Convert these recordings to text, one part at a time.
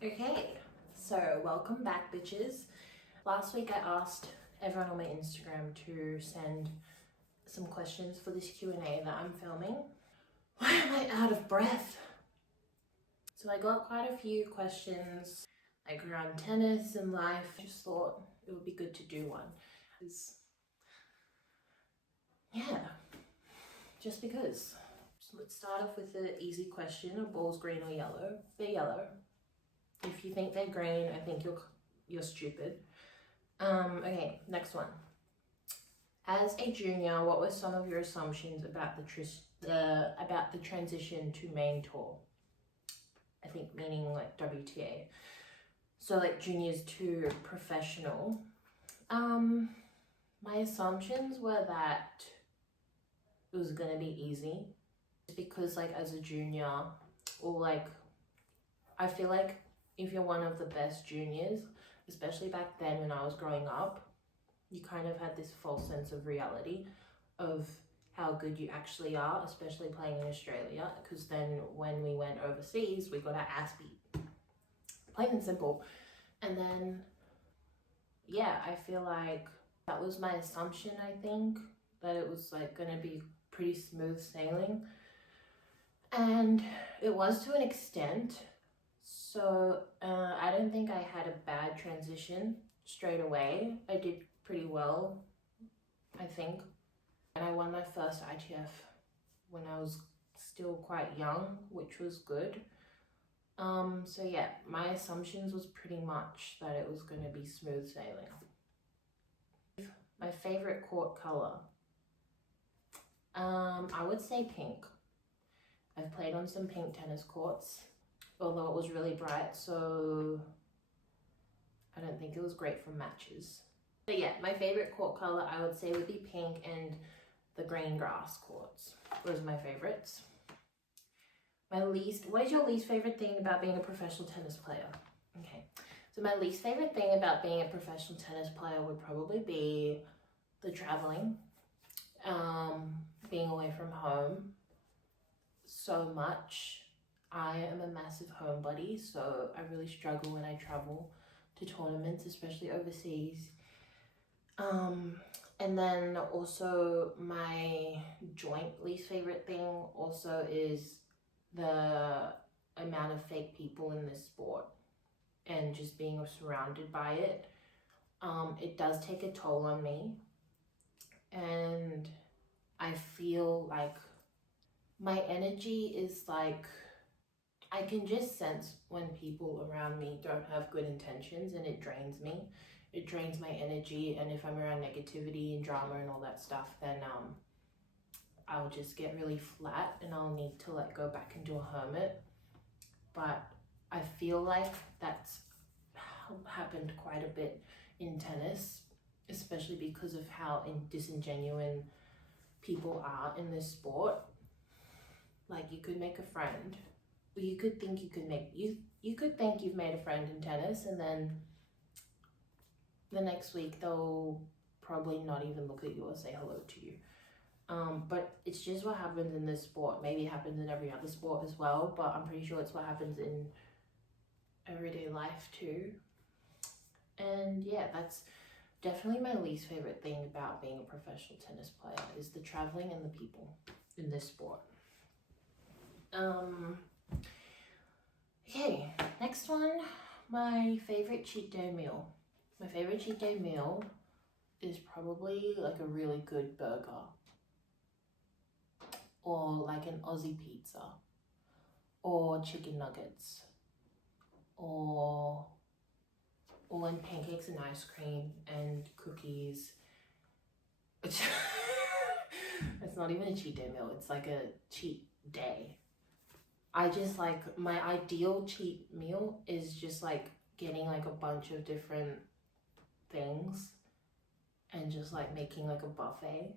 Okay, so welcome back, bitches. Last week I asked everyone on my Instagram to send some questions for this Q&A that I'm filming. Why am I out of breath? So I got quite a few questions like around tennis and life. I just thought it would be good to do one. Yeah, just because. So let's start off with the easy question. Are balls green or yellow? They're yellow. If you think they're green, I think you're stupid. Okay, next one. As a junior, what were some of your assumptions about the transition to main tour? I think meaning like WTA. So like juniors to professional. My assumptions were that it was gonna be easy because like as a junior, or like I feel like if you're one of the best juniors, especially back then when I was growing up, you kind of had this false sense of reality of how good you actually are, especially playing in Australia, because then when we went overseas, we got our ass beat. Plain and simple. And then, yeah, I feel like that was my assumption, I think, that it was like going to be pretty smooth sailing. And it was to an extent. So I don't think I had a bad transition straight away. I did pretty well, I think. And I won my first ITF when I was still quite young, which was good. So yeah, my assumptions was pretty much that it was going to be smooth sailing. My favorite court color, I would say pink. I've played on some pink tennis courts, although it was really bright, so I don't think it was great for matches. But yeah, my favorite court color I would say would be pink, and the green grass courts. Those are my favorites. What is your least favorite thing about being a professional tennis player? Okay, so my least favorite thing about being a professional tennis player would probably be the traveling, being away from home so much. I am a massive homebody, so I really struggle when I travel to tournaments, especially overseas. And then also my joint least favorite thing also is the amount of fake people in this sport and just being surrounded by it. It does take a toll on me, and I feel like my energy is like, I can just sense when people around me don't have good intentions, and it drains me. It drains my energy, and if I'm around negativity and drama and all that stuff, then I'll just get really flat and I'll need to like go back into a hermit. But I feel like that's happened quite a bit in tennis, especially because of how disingenuine people are in this sport. Like you could make a friend, or you could think you could think you've made a friend in tennis, and then the next week they'll probably not even look at you or say hello to you. But it's just what happens in this sport. Maybe it happens in every other sport as well, but I'm pretty sure it's what happens in everyday life too. And yeah, that's definitely my least favorite thing about being a professional tennis player is the traveling and the people in this sport. Okay, next one, my favorite cheat day meal. My favorite cheat day meal is probably like a really good burger, or like an Aussie pizza, or chicken nuggets, or when pancakes and ice cream and cookies. It's not even a cheat day meal, it's like a cheat day. I just like, my ideal cheat meal is just like getting like a bunch of different things and just like making like a buffet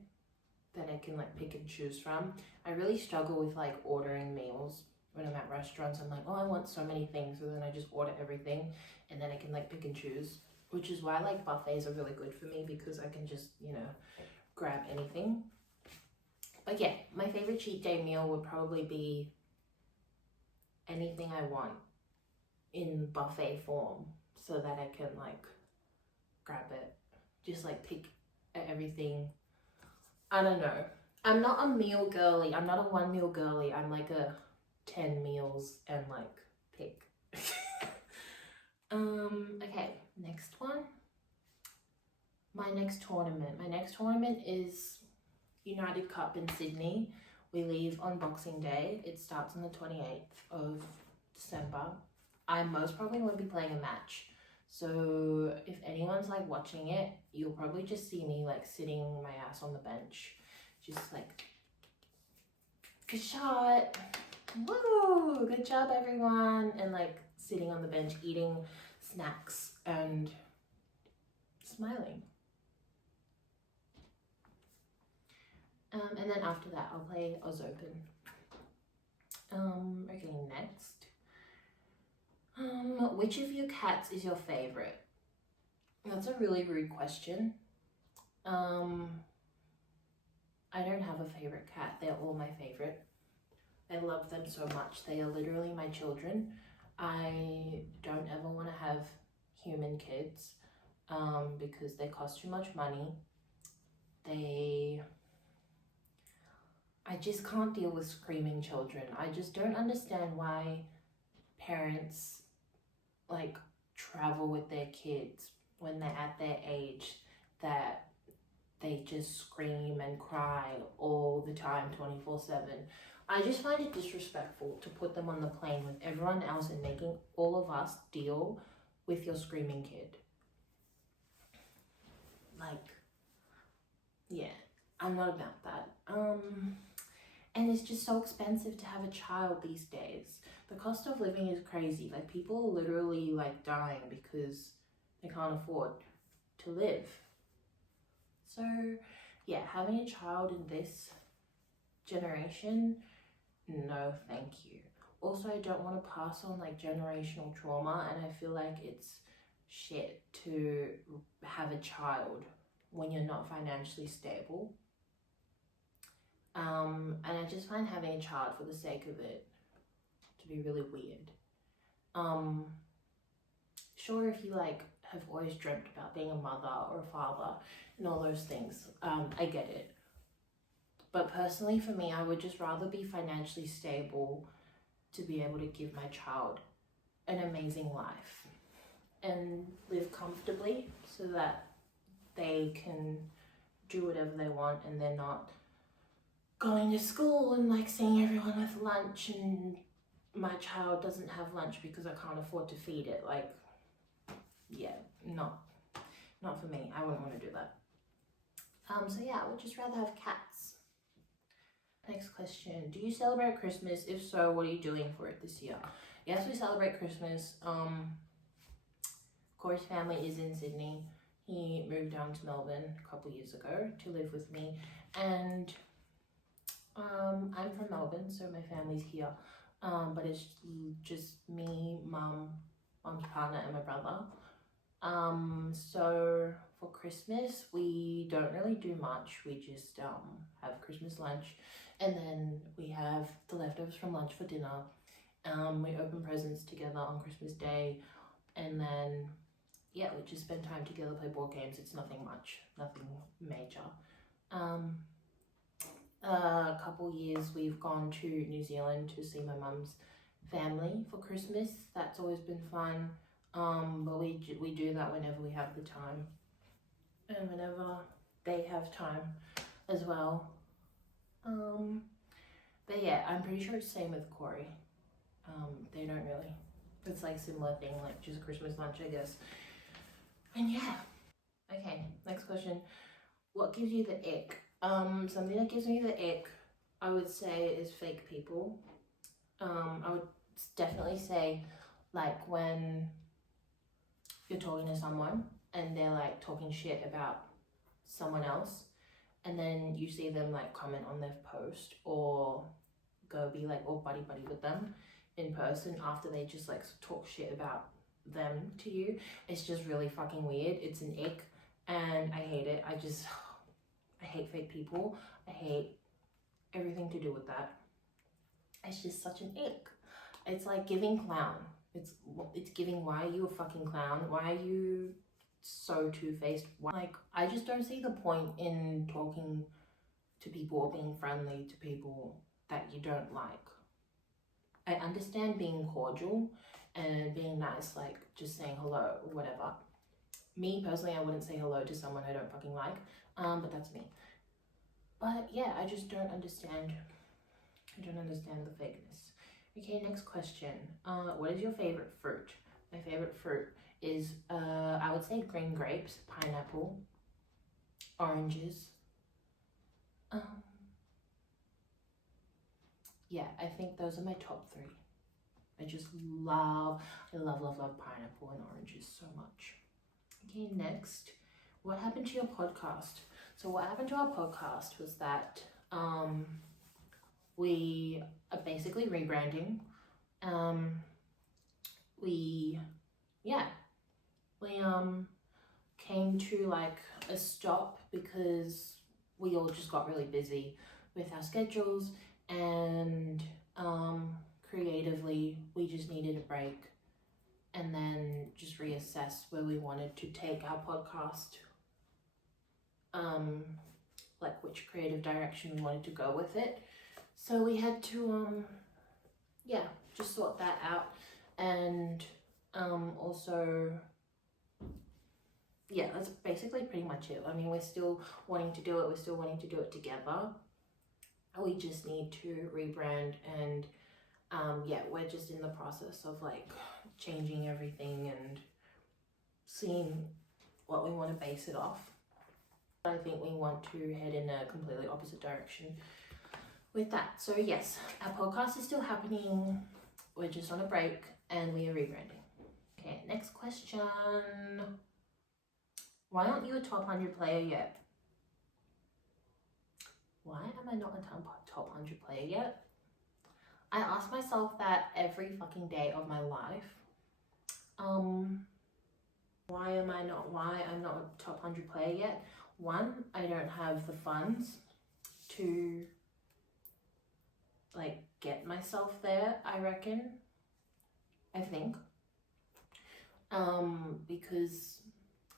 that I can like pick and choose from. I really struggle with like ordering meals when I'm at restaurants. I'm like, oh, I want so many things, so then I just order everything and then I can like pick and choose, which is why like buffets are really good for me, because I can just, grab anything. But yeah, my favorite cheat day meal would probably be anything I want. in buffet form so that I can like grab it, just like pick at everything. I don't know. I'm not a meal girly. I'm not a 1 meal girly. I'm like a 10 meals and like pick. Okay, next one. My next tournament is United Cup in Sydney. We leave on Boxing Day. It starts on the 28th of December. I most probably won't be playing a match. So if anyone's like watching it, you'll probably just see me like sitting my ass on the bench. Just like, good shot. Woo! Good job, everyone. And like sitting on the bench, eating snacks and smiling. And then after that, I'll play Oz Open. Okay, next. Which of your cats is your favorite? That's a really rude question. I don't have a favorite cat. They're all my favorite. I love them so much. They are literally my children. I don't ever want to have human kids because they cost too much money. I just can't deal with screaming children. I just don't understand why parents like travel with their kids when they're at their age that they just scream and cry all the time 24/7. I just find it disrespectful to put them on the plane with everyone else and making all of us deal with your screaming kid. Like, yeah, I'm not about that. And it's just so expensive to have a child these days. The cost of living is crazy. Like, people are literally like dying because they can't afford to live. So yeah, having a child in this generation, no thank you. Also, I don't want to pass on like generational trauma, and I feel like it's shit to have a child when you're not financially stable. And I just find having a child for the sake of it to be really weird. Sure, if you like have always dreamt about being a mother or a father and all those things, I get it. But personally, for me, I would just rather be financially stable to be able to give my child an amazing life and live comfortably so that they can do whatever they want and they're not going to school and like seeing everyone with lunch and my child doesn't have lunch because I can't afford to feed it. Like, yeah, not for me. I wouldn't want to do that. So yeah, I would just rather have cats. Next question. Do you celebrate Christmas? If so, what are you doing for it this year? Yes, we celebrate Christmas. Corey's family is in Sydney. He moved down to Melbourne a couple years ago to live with me, and I'm from Melbourne, so my family's here. But it's just me, mom's partner, and my brother. So for Christmas, we don't really do much. We just have Christmas lunch, and then we have the leftovers from lunch for dinner. We open presents together on Christmas Day, and then yeah, we just spend time together, play board games. It's nothing much, nothing major. A couple years we've gone to New Zealand to see my mum's family for Christmas. That's always been fun. But we do that whenever we have the time and whenever they have time as well. But yeah, I'm pretty sure it's same with Corey. They don't really. It's like similar thing, like just Christmas lunch, I guess. And yeah. Okay, next question. What gives you the ick? Something that gives me the ick, I would say, is fake people. I would definitely say, like, when you're talking to someone and they're like talking shit about someone else, and then you see them like comment on their post or go be like all buddy with them in person after they just like talk shit about them to you. It's just really fucking weird. It's an ick and I hate it. I hate fake people. I hate everything to do with that. It's just such an ick. It's like giving clown. It's giving, why are you a fucking clown? Why are you so two-faced? Like, I just don't see the point in talking to people or being friendly to people that you don't like. I understand being cordial and being nice, like just saying hello or whatever. Me personally, I wouldn't say hello to someone I don't fucking like, but that's me. But yeah, I just don't understand. I don't understand the fakeness. Okay, next question. What is your favorite fruit? My favorite fruit is, I would say green grapes, pineapple, oranges. Yeah, I think those are my top three. I love pineapple and oranges so much. Okay, next, what happened to your podcast? So what happened to our podcast was that we are basically rebranding. We came to like a stop because we all just got really busy with our schedules, and creatively we just needed a break and then just reassess where we wanted to take our podcast, like which creative direction we wanted to go with it. So we had to just sort that out, and also that's basically pretty much it. I mean, we're still wanting to do it together. We just need to rebrand, and we're just in the process of like changing everything and seeing what we want to base it off. I think we want to head in a completely opposite direction with that. So yes, our podcast is still happening. We're just on a break and we are rebranding. Okay, next question. Why aren't you a top 100 player yet? Why am I not a top 100 player yet? I ask myself that every fucking day of my life. Why I'm not a top 100 player yet? One, I don't have the funds to like get myself there, I reckon. I think. Because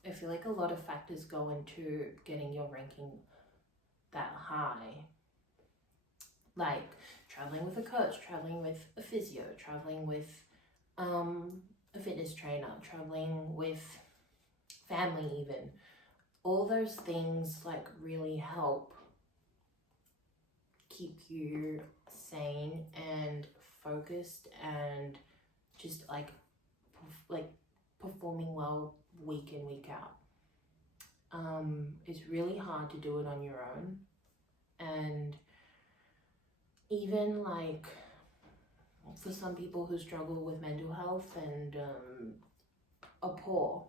I feel like a lot of factors go into getting your ranking that high. Like traveling with a coach, traveling with a physio, traveling with a fitness trainer, traveling with family even. All those things like really help keep you sane and focused and just like performing well week in, week out. It's really hard to do it on your own, and even like for some people who struggle with mental health and are poor,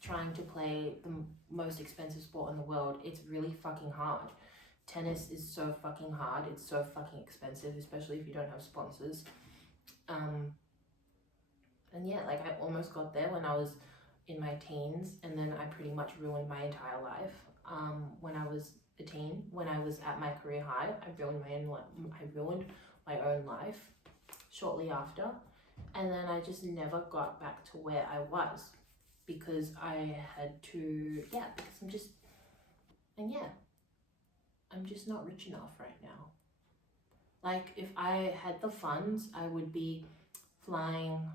trying to play the most expensive sport in the world, it's really fucking hard. Tennis is so fucking hard, it's so fucking expensive, especially if you don't have sponsors. And yeah, like I almost got there when I was in my teens, and then I pretty much ruined my entire life. When I was a teen, when I was at my career high, I ruined my own life shortly after, and then I just never got back to where I was because I had to, because I'm just not rich enough right now. Like if I had the funds, I would be flying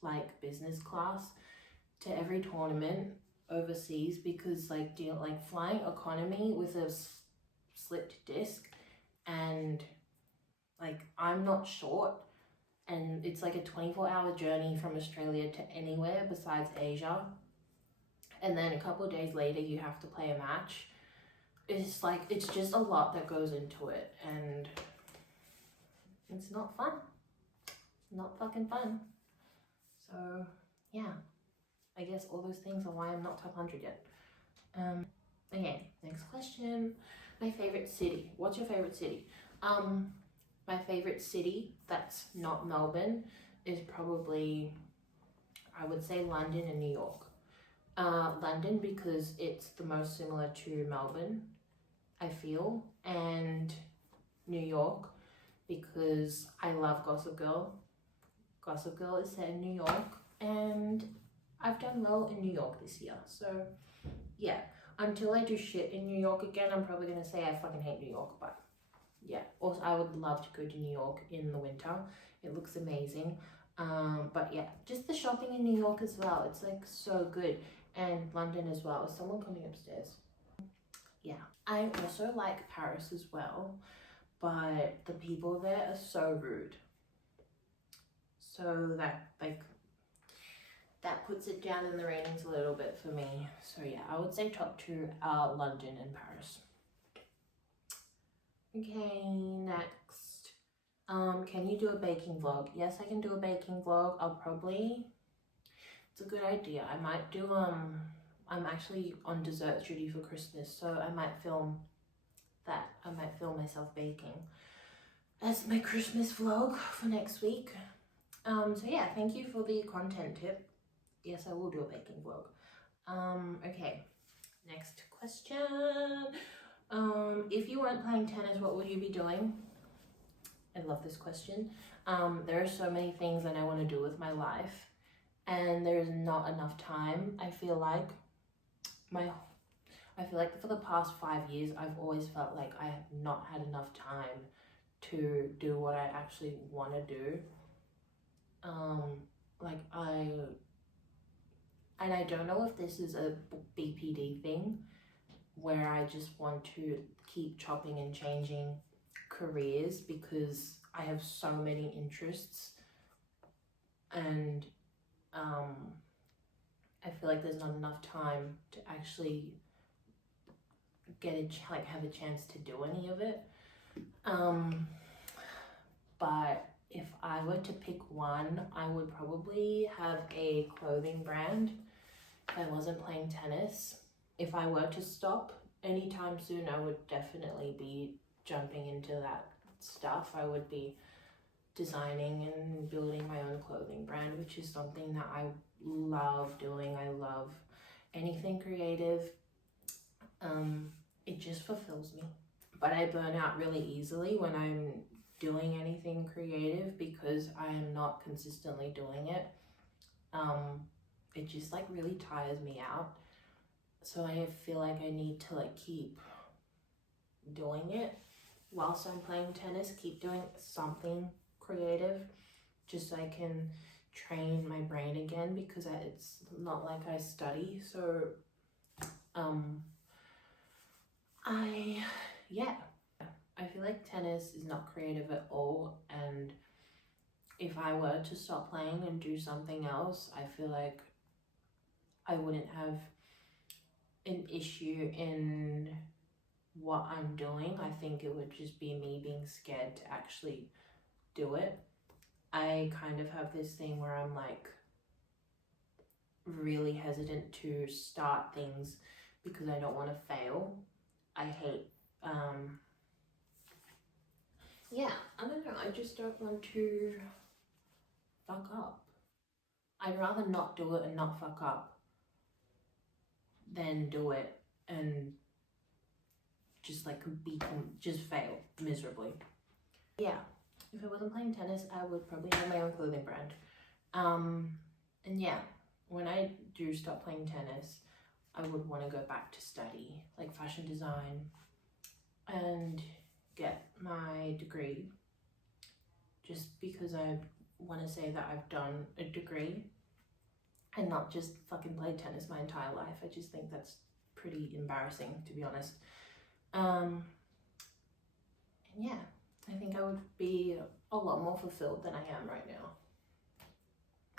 like business class to every tournament overseas, because like flying economy with a slipped disc, and like I'm not short, and it's like a 24-hour journey from Australia to anywhere besides Asia, and then a couple of days later you have to play a match. It's just a lot that goes into it, and it's not fun. Not fucking fun. So yeah, I guess all those things are why I'm not top 100 yet. Okay, next question. My favorite city. What's your favorite city? My favorite city that's not Melbourne is probably, I would say, London and New York. London because it's the most similar to Melbourne, I feel, and New York because I love Gossip Girl. Gossip Girl is set in New York, and I've done well in New York this year. So yeah, until I do shit in New York again, I'm probably gonna say I fucking hate New York, but yeah. Also, I would love to go to New York in the winter. It looks amazing. But yeah, just the shopping in New York as well. It's like so good. And London as well. Is someone coming upstairs? Yeah. I also like Paris as well, but the people there are so rude. So that puts it down in the ratings a little bit for me. So yeah, I would say top two are London and Paris. Okay, next. Can you do a baking vlog? Yes, I can do a baking vlog. It's a good idea. I might do, I'm actually on dessert duty for Christmas, so I might film that. I might film myself baking as my Christmas vlog for next week. So yeah, thank you for the content tip. Yes, I will do a baking vlog. Okay, next question. If you weren't playing tennis, what would you be doing? I love this question. There are so many things that I want to do with my life, and there's not enough time. I feel like for the past 5 years, I've always felt like I have not had enough time to do what I actually want to do. And I don't know if this is a BPD thing where I just want to keep chopping and changing careers because I have so many interests, and I feel like there's not enough time to actually have a chance to do any of it. But if I were to pick one, I would probably have a clothing brand if I wasn't playing tennis. If I were to stop anytime soon, I would definitely be jumping into that stuff. I would be designing and building my own clothing brand, which is something that I love doing. I love anything creative. It just fulfills me. But I burn out really easily when I'm doing anything creative because I am not consistently doing it. It just like really tires me out. So I feel like I need to like keep doing it whilst I'm playing tennis, keep doing something creative just so I can train my brain again, because it's not like I study. So I feel like tennis is not creative at all, and if I were to stop playing and do something else, I feel like I wouldn't have an issue in what I'm doing. I think it would just be me being scared to actually do it. I kind of have this thing where I'm like really hesitant to start things because I don't want to fail. I hate I don't know, I just don't want to fuck up. I'd rather not do it and not fuck up than do it and just like just fail miserably. Yeah, if I wasn't playing tennis, I would probably have my own clothing brand. And yeah, when I do stop playing tennis, I would want to go back to study like fashion design and get my degree, just because I want to say that I've done a degree and not just fucking played tennis my entire life. I just think that's pretty embarrassing, to be honest. And yeah, I think I would be a lot more fulfilled than I am right now.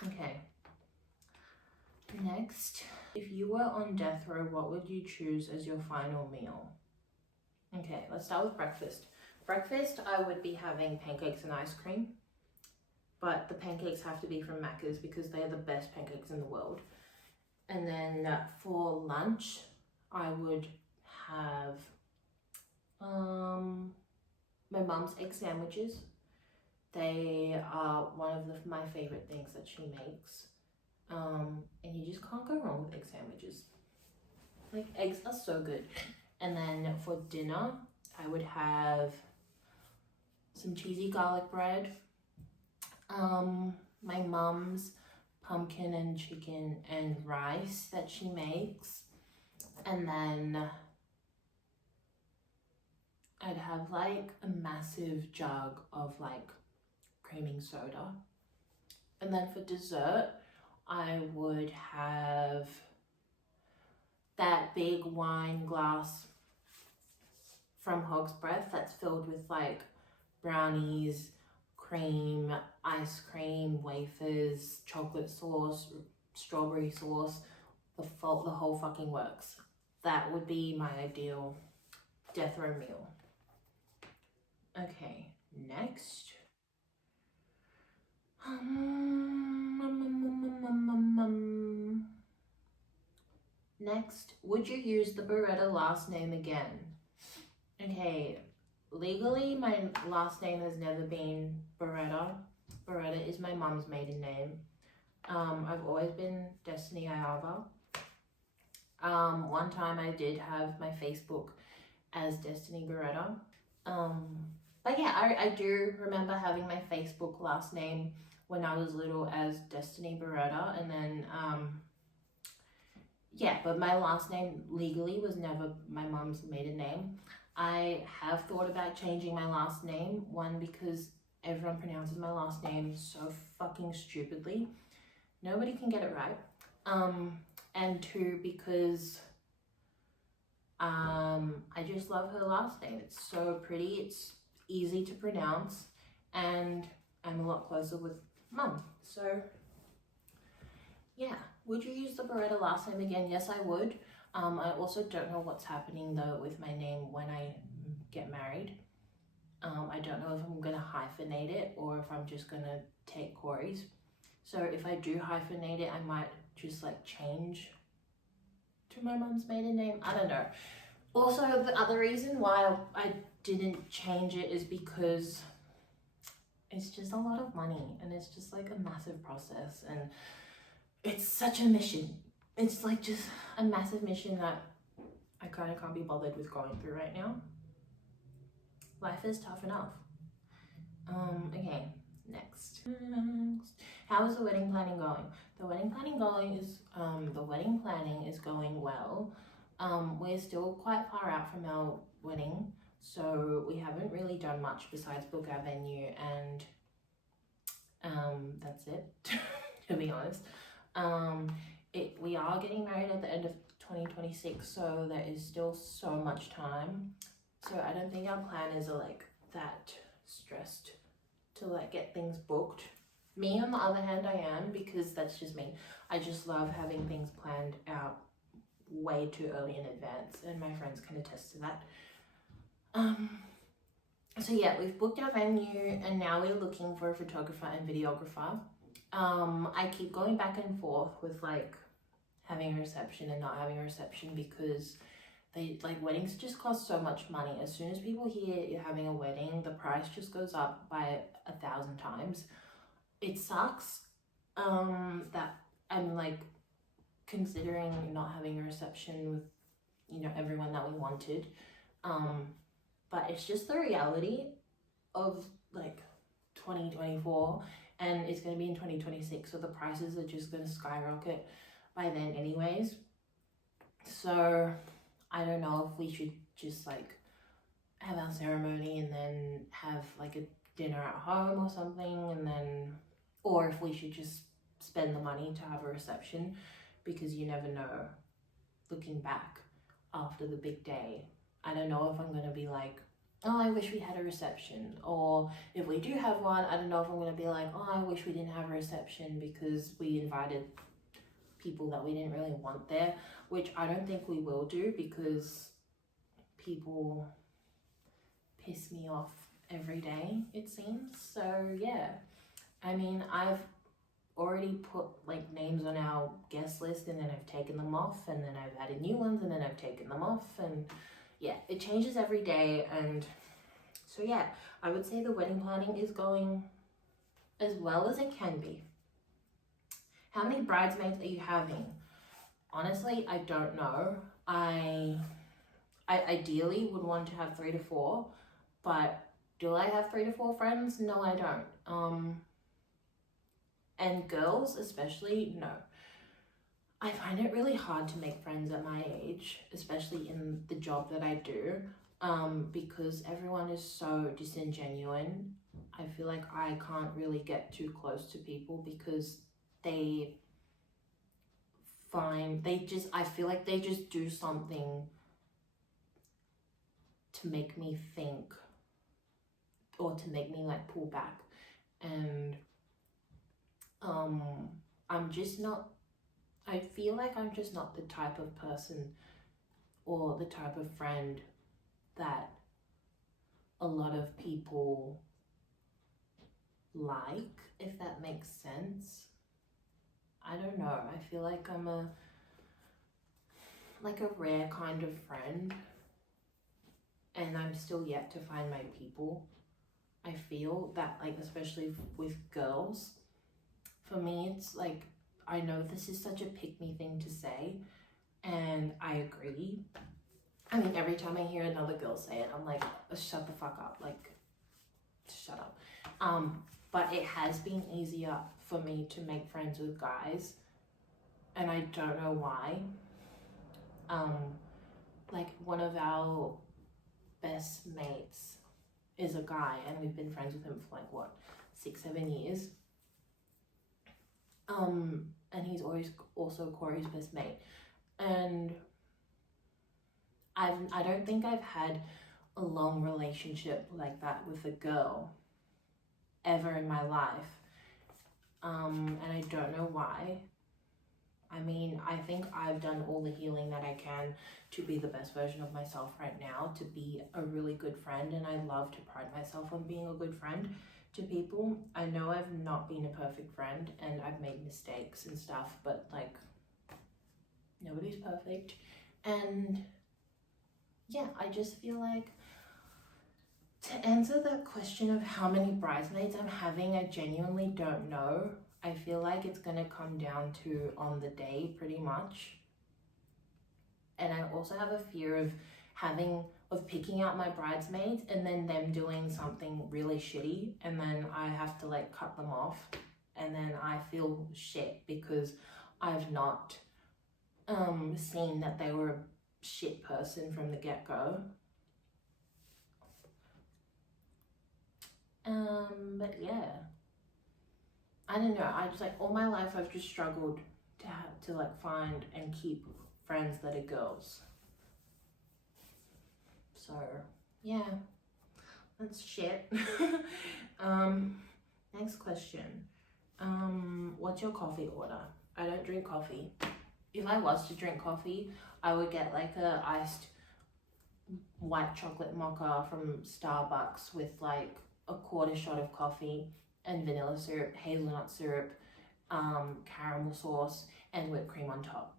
Okay. Next, if you were on death row, what would you choose as your final meal? Okay, let's start with breakfast. Breakfast, I would be having pancakes and ice cream, but the pancakes have to be from Macca's because they're the best pancakes in the world. And then for lunch, I would have my mum's egg sandwiches. They are one of my favorite things that she makes. And you just can't go wrong with egg sandwiches. Like, eggs are so good. And then for dinner, I would have some cheesy garlic bread, my mum's pumpkin and chicken and rice that she makes, and then I'd have like a massive jug of like creaming soda. And then for dessert, I would have that big wine glass from Hog's Breath that's filled with like brownies, cream, ice cream, wafers, chocolate sauce, strawberry sauce, the whole fucking works. That would be my ideal death row meal. Okay, next. Next, would you use the Beretta last name again? Okay, legally my last name has never been Beretta. Beretta is my mom's maiden name. I've always been Destiny Ayava. One time I did have my Facebook as Destiny Beretta. But yeah, I do remember having my Facebook last name when I was little as Destiny Beretta, and then yeah, but my last name legally was never my mom's maiden name. I have thought about changing my last name, one because everyone pronounces my last name so fucking stupidly. Nobody can get it right. And two, because I just love her last name. It's so pretty, it's easy to pronounce, and I'm a lot closer with mum. So yeah, would you use the Beretta last name again? Yes, I would. I also don't know what's happening though with my name when I get married. I don't know if I'm gonna hyphenate it or if I'm just gonna take Corey's. So if I do hyphenate it, I might just like change to my mum's maiden name. I don't know. Also, the other reason why I didn't change it is because it's just a lot of money and it's just like a massive process, and it's such a mission. It's like just a massive mission that I kind of can't be bothered with going through right now. Life is tough enough. Okay, next. How is the wedding planning going? The wedding planning is going well. We're still quite far out from our wedding, so we haven't really done much besides book our venue, and that's it. To be honest, we are getting married at the end of 2026, so there is still so much time. So I don't think our planners are like that stressed to like get things booked. Me, on the other hand, I am, because that's just me. I just love having things planned out way too early in advance, and my friends can attest to that. So yeah, we've booked our venue, and now we're looking for a photographer and videographer. I keep going back and forth with like having a reception and not having a reception, because weddings just cost so much money. As soon as people hear you're having a wedding, the price just goes up by 1,000 times. It sucks that I'm like considering not having a reception with, you know, everyone that we wanted. But it's just the reality of like 2024, and it's going to be in 2026, so the prices are just going to skyrocket by then anyways. So I don't know if we should just like have our ceremony and then have like a dinner at home or something, and then, or if we should just spend the money to have a reception, because you never know looking back after the big day. I don't know if I'm going to be like, oh, I wish we had a reception, or if we do have one, I don't know if I'm going to be like, oh, I wish we didn't have a reception because we invited people that we didn't really want there, which I don't think we will do, because people piss me off every day, it seems. So yeah, I mean, I've already put like names on our guest list, and then I've taken them off, and then I've added new ones, and then I've taken them off, and yeah, it changes every day. And so yeah, I would say the wedding planning is going as well as it can be. How many bridesmaids are you having? Honestly, I don't know. I ideally would want to have 3 to 4, but do I have 3 to 4 friends? No, I don't. And girls especially, no. I find it really hard to make friends at my age, especially in the job that I do, because everyone is so disingenuous. I feel like I can't really get too close to people because they I feel like they just do something to make me think or to make me like pull back. And I'm just not, I feel like I'm just not the type of person or the type of friend that a lot of people like, if that makes sense. I don't know. I feel like I'm a rare kind of friend, and I'm still yet to find my people. I feel that, like, especially with girls, for me, it's like, I know this is such a pick-me thing to say, and I agree. I mean, every time I hear another girl say it, I'm like, shut the fuck up, like, shut up. But it has been easier for me to make friends with guys, and I don't know why. Like, one of our best mates is a guy, and we've been friends with him for like, what, 6-7 years. And he's always also Corey's best mate. And I don't think I've had a long relationship like that with a girl ever in my life. And I don't know why. I mean, I think I've done all the healing that I can to be the best version of myself right now, to be a really good friend, and I love to pride myself on being a good friend to people. I know I've not been a perfect friend and I've made mistakes and stuff, but like, nobody's perfect. And yeah, I just feel like, to answer that question of how many bridesmaids I'm having, I genuinely don't know. I feel like it's gonna come down to on the day pretty much. And I also have a fear of picking out my bridesmaids and then them doing something really shitty, and then I have to like cut them off, and then I feel shit because I've not seen that they were a shit person from the get-go. But yeah, I don't know, I just like, all my life I've just struggled to like find and keep friends that are girls. So yeah, that's shit. Next question. What's your coffee order? I don't drink coffee. If I was to drink coffee, I would get like a iced white chocolate mocha from Starbucks with like a quarter shot of coffee and vanilla syrup, hazelnut syrup, caramel sauce, and whipped cream on top.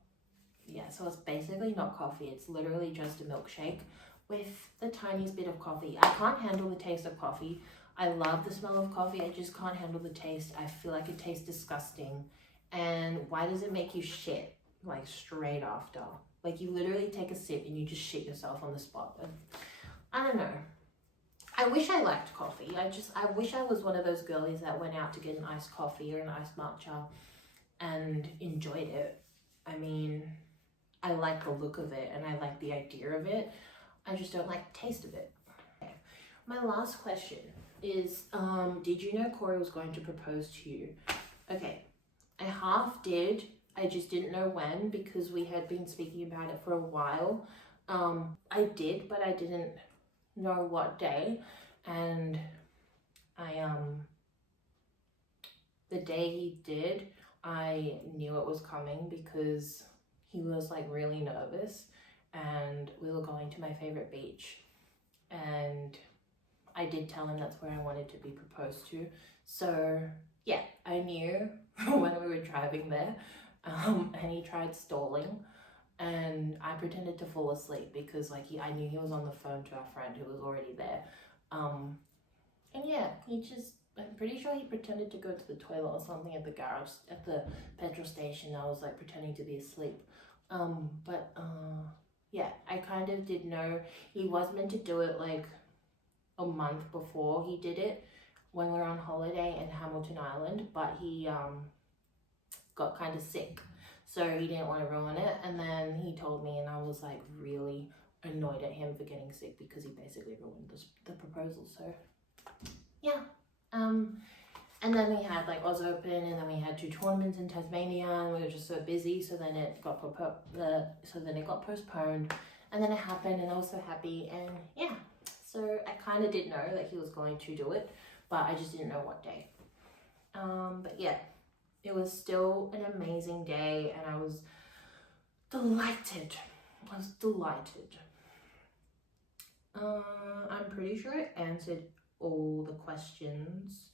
Yeah, so it's basically not coffee, it's literally just a milkshake with the tiniest bit of coffee. I can't handle the taste of coffee. I love the smell of coffee, I just can't handle the taste. I feel like it tastes disgusting. And why does it make you shit, like, straight after? Like, you literally take a sip and you just shit yourself on the spot. I don't know. I wish I liked coffee. I wish I was one of those girlies that went out to get an iced coffee or an iced matcha and enjoyed it. I mean, I like the look of it and I like the idea of it. I just don't like the taste of it. Okay. My last question is, did you know Corey was going to propose to you? Okay, I half did. I just didn't know when, because we had been speaking about it for a while. I did, but I didn't know what day. And the day he did, I knew it was coming because he was like really nervous, and we were going to my favorite beach, and I did tell him that's where I wanted to be proposed to. So yeah, I knew when we were driving there, and he tried stalling, and I pretended to fall asleep because like I knew he was on the phone to our friend who was already there. And yeah, I'm pretty sure he pretended to go to the toilet or something at the garage, at the petrol station. I was like pretending to be asleep. Yeah, I kind of did know he was meant to do it like a month before he did it. when we were on holiday in Hamilton Island, but he got kind of sick, so he didn't want to ruin it. And then he told me, and I was like really annoyed at him for getting sick because he basically ruined the proposal. So yeah, and then we had like Oz Open, and then we had 2 tournaments in Tasmania, and we were just so busy. So then it got postponed, and then it happened, and I was so happy. And yeah, so I kind of did know that he was going to do it, but I just didn't know what day. But yeah, it was still an amazing day, and I was delighted. I'm pretty sure I answered all the questions.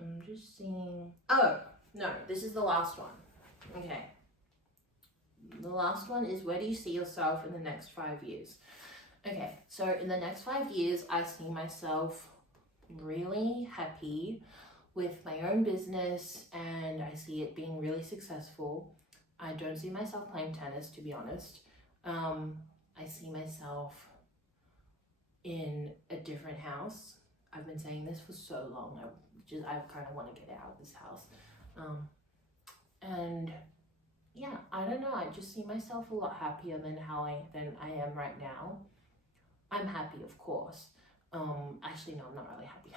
I'm just seeing. Oh, no, this is the last one. Okay. The last one is, where do you see yourself in the next 5 years? Okay, so in the next 5 years, I see myself really happy with my own business, and I see it being really successful. I don't see myself playing tennis, to be honest. I see myself in a different house. I've been saying this for so long. I kind of want to get out of this house. And yeah, I don't know. I just see myself a lot happier than I am right now. I'm happy, of course. Actually, no, I'm not really happy.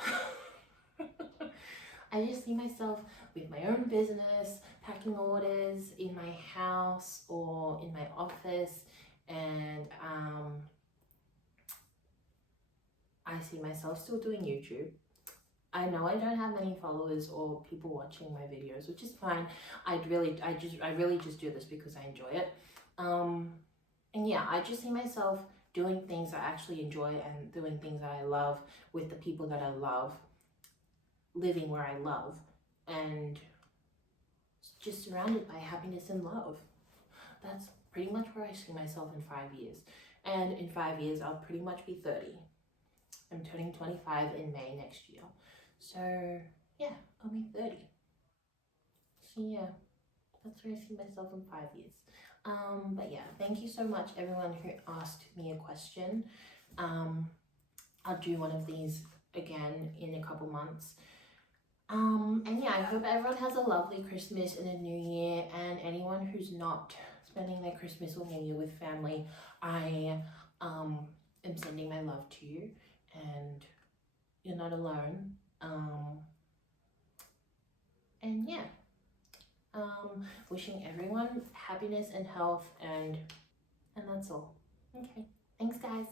I just see myself with my own business, packing orders in my house or in my office, and I see myself still doing YouTube. I know I don't have many followers or people watching my videos, which is fine. I really just do this because I enjoy it. And yeah, I just see myself doing things I actually enjoy and doing things that I love with the people that I love, living where I love, and just surrounded by happiness and love. That's pretty much where I see myself in 5 years. And in 5 years, I'll pretty much be 30. I'm turning 25 in May next year. So yeah, I'll be 30. So yeah, that's where I see myself in 5 years. But yeah, thank you so much everyone who asked me a question. I'll do one of these again in a couple months. And yeah, I hope everyone has a lovely Christmas and a New Year, and anyone who's not spending their Christmas or New Year with family, I am sending my love to you, and you're not alone. And yeah, wishing everyone happiness and health, and that's all. Okay, thanks guys.